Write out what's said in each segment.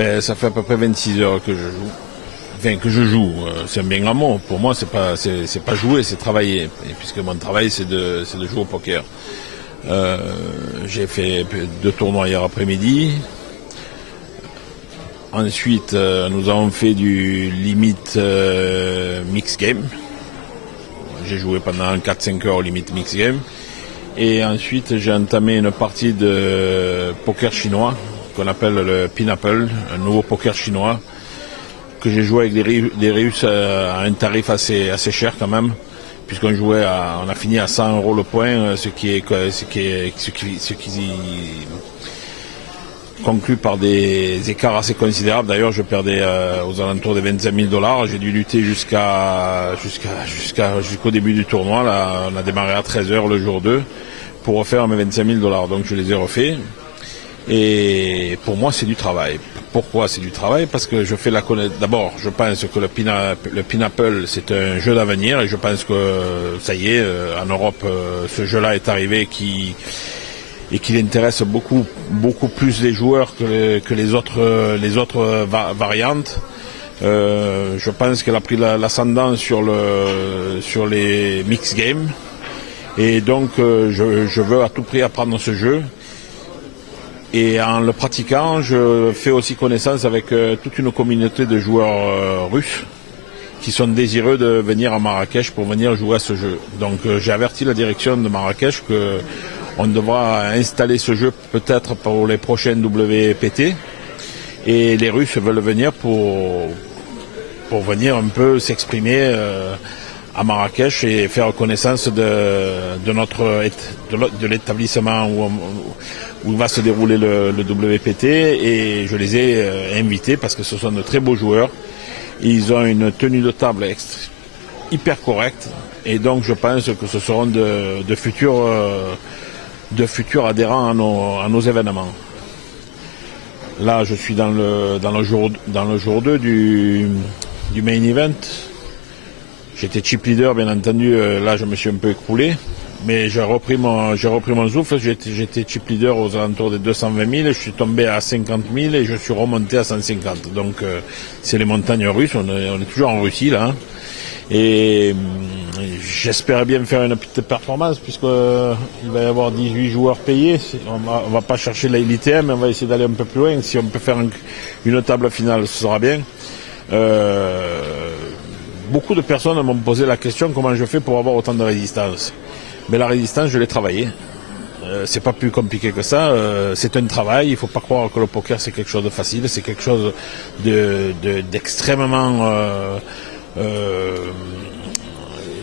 Ben, ça fait à peu près 26 heures que je joue. Enfin, que je joue. C'est un bien grand mot. Pour moi, c'est pas jouer, c'est travailler. Et puisque mon travail, c'est de jouer au poker. J'ai fait 2 tournois hier après-midi. Ensuite, nous avons fait du limite mix game. J'ai joué pendant 4-5 heures au limite mix game. Et ensuite, j'ai entamé une partie de poker chinois qu'on appelle le Pineapple, un nouveau poker chinois que j'ai joué avec des Russes à un tarif assez cher quand même, puisqu'on jouait on a fini à 100 € le point, ce qui conclut par des écarts assez considérables. D'ailleurs, je perdais aux alentours des 25 000 $. J'ai dû lutter jusqu'au début du tournoi. Là, on a démarré à 13 h le jour 2 pour refaire mes 25 000 $. Donc, je les ai refaits. Et pour moi, c'est du travail. Pourquoi c'est du travail? Parce que je fais la connaissance. D'abord, je pense que le Pineapple, c'est un jeu d'avenir. Et je pense que, ça y est, en Europe, ce jeu-là est arrivé et qu'il intéresse beaucoup plus les joueurs que les autres variantes. Je pense qu'elle a pris l'ascendant sur les mix games, et donc je veux à tout prix apprendre ce jeu. Et en le pratiquant, je fais aussi connaissance avec toute une communauté de joueurs russes qui sont désireux de venir à Marrakech pour venir jouer à ce jeu. Donc j'ai averti la direction de Marrakech que on devra installer ce jeu peut-être pour les prochaines WPT, et les Russes veulent venir pour venir un peu s'exprimer à Marrakech et faire connaissance de l'établissement où va se dérouler le WPT, et je les ai invités parce que ce sont de très beaux joueurs. Ils ont une tenue de table hyper correcte, et donc je pense que ce seront de futurs adhérents à nos événements. Là, je suis dans le jour 2 du main event. J'étais chip leader, bien entendu. Là, je me suis un peu écroulé, mais j'ai repris mon souffle. J'étais chip leader aux alentours des 220 000. Je suis tombé à 50 000 et je suis remonté à 150. Donc, c'est les montagnes russes. On est toujours en Russie là. Hein. Et j'espère bien faire une petite performance, puisqu'il va y avoir 18 joueurs payés. On va pas chercher l'ITM, mais on va essayer d'aller un peu plus loin. Si on peut faire une table finale, ce sera bien. Beaucoup de personnes m'ont posé la question comment je fais pour avoir autant de résistance. Mais la résistance, je l'ai travaillée. C'est pas plus compliqué que ça. C'est un travail. Il faut pas croire que le poker c'est quelque chose de facile. C'est quelque chose d'extrêmement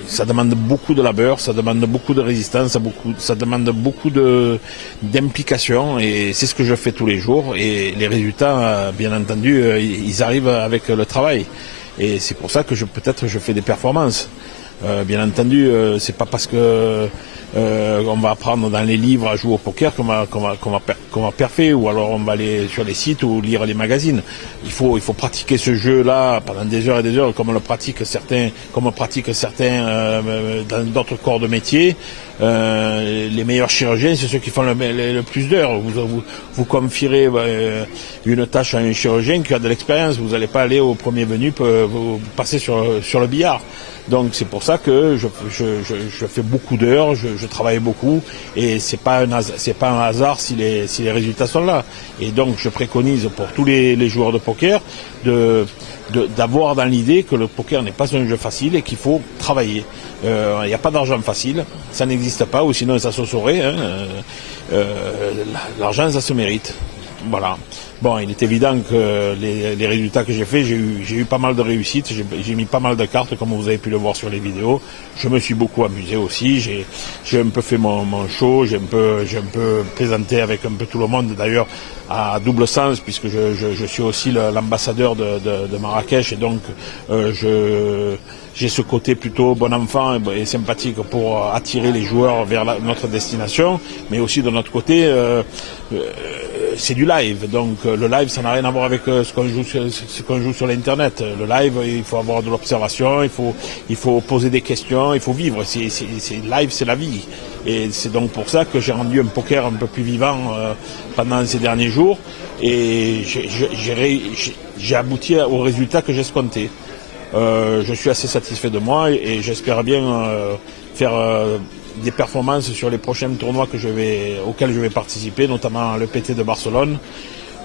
ça demande beaucoup de labeur, ça demande beaucoup de résistance, ça demande beaucoup d'implication, et c'est ce que je fais tous les jours. Et les résultats, bien entendu, ils arrivent avec le travail. Et c'est pour ça que peut-être je fais des performances. Bien entendu, c'est pas parce que on va apprendre dans les livres à jouer au poker qu'on va perfer, ou alors on va aller sur les sites ou lire les magazines. Il faut pratiquer ce jeu-là pendant des heures et des heures, comme on pratiquent certains dans d'autres corps de métier. Les meilleurs chirurgiens, c'est ceux qui font le plus d'heures. Vous confierez une tâche à un chirurgien qui a de l'expérience. Vous n'allez pas aller au premier venu vous passer sur le billard. Donc c'est pour ça que je fais beaucoup d'heures, je travaille beaucoup, et c'est pas un hasard si les résultats sont là. Et donc je préconise pour tous les joueurs de poker d'avoir dans l'idée que le poker n'est pas un jeu facile et qu'il faut travailler. Il n'y a pas d'argent facile, ça n'existe pas, ou sinon ça se saurait. Hein. L'argent, ça se mérite. Voilà. Bon, il est évident que les résultats que j'ai faits, j'ai eu pas mal de réussites, j'ai mis pas mal de cartes, comme vous avez pu le voir sur les vidéos. Je me suis beaucoup amusé aussi, j'ai un peu fait mon show, j'ai un peu plaisanté avec un peu tout le monde, d'ailleurs à double sens, puisque je suis aussi l'ambassadeur de Marrakech, et donc j'ai ce côté plutôt bon enfant et sympathique pour attirer les joueurs vers notre destination, mais aussi de notre côté, c'est du live. Donc le live, ça n'a rien à voir avec ce qu'on joue sur l'internet. Le live, il faut avoir de l'observation, il faut poser des questions, il faut vivre. C'est live, c'est la vie. Et c'est donc pour ça que j'ai rendu un poker un peu plus vivant pendant ces derniers jours. Et j'ai abouti au résultat que j'escomptais. Je suis assez satisfait de moi et j'espère bien faire des performances sur les prochains tournois auxquels je vais participer, notamment le PT de Barcelone.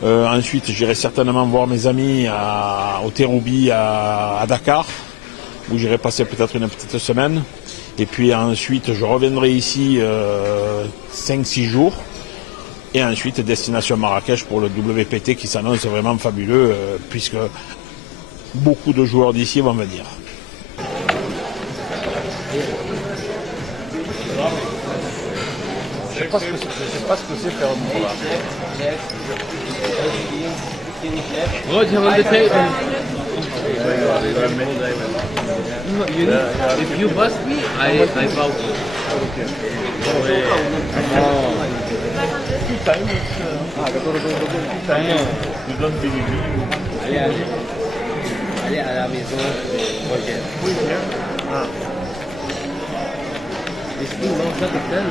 Ensuite, j'irai certainement voir mes amis au Terroubi à Dakar, où j'irai passer peut-être une petite semaine. Et puis ensuite, je reviendrai ici 5-6 jours. Et ensuite, destination Marrakech pour le WPT qui s'annonce vraiment fabuleux, puisque beaucoup de joueurs d'ici vont venir. Je sais pas ce que c'est faire un là. Roger on the table. If you bust me, I vow. Allez à la maison. Est-ce qu'il mange ça comme tel?